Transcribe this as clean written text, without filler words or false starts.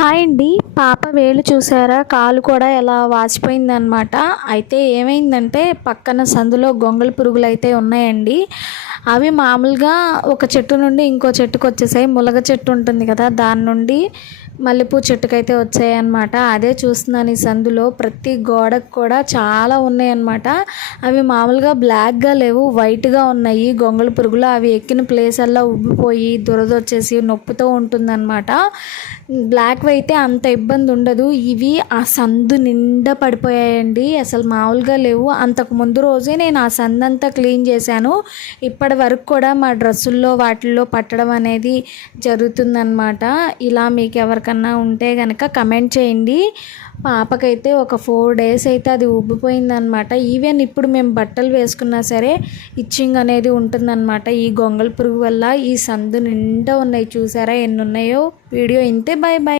Hi అండి. పాప వేలు చూసారా? కాలు కూడా ఎలా వాచిపోయిందనమాట. అయితే ఏమైందంటే పక్కన సందులో గొంగళి పురుగులు అయితే ఉన్నాయండి. అవి మామూలుగా ఒక చెట్టు నుండి ఇంకో చెట్టుకు వచ్చేసాయి. ములగ చెట్టు ఉంటుంది కదా, దాని నుండి మల్లెపూ చెట్టుకైతే వచ్చాయన్నమాట. అదే చూస్తున్నాను ఈ సందులో ప్రతి గోడకు కూడా చాలా ఉన్నాయన్నమాట. అవి మామూలుగా బ్లాక్గా లేవు, వైట్గా ఉన్నాయి గొంగళి పురుగులు. అవి ఎక్కిన ప్లేస్ అల్లా ఉబ్బిపోయి దురద వచ్చేసి నొప్పితో ఉంటుందన్నమాట. బ్లాక్వి అయితే అంత ఇబ్బంది ఉండదు. ఇవి ఆ సందు నిండా పడిపోయాయండి, అసలు మామూలుగా లేవు. అంతకు ముందు రోజే నేను ఆ సందు అంతా క్లీన్ చేశాను. ఇప్పటి వరకు కూడా మా డ్రెస్సుల్లో వాటిల్లో పట్టడం అనేది జరుగుతుందన్నమాట. ఇలా మీకు ఎవరికన్నా ఉంటే కనుక కమెంట్ చేయండి. పాపకైతే ఒక 4 days అయితే అది ఉబ్బిపోయిందనమాట. ఈవెన్ ఇప్పుడు మేము బట్టలు వేసుకున్నా సరే ఇచ్చింగ్ అనేది ఉంటుందన్నమాట. ఈ గొంగళి పురుగు వల్ల ఈ సందు నిండా ఉన్నాయి. చూసారా ఎన్ని ఉన్నాయో? వీడియో ఇంతే. Bye bye.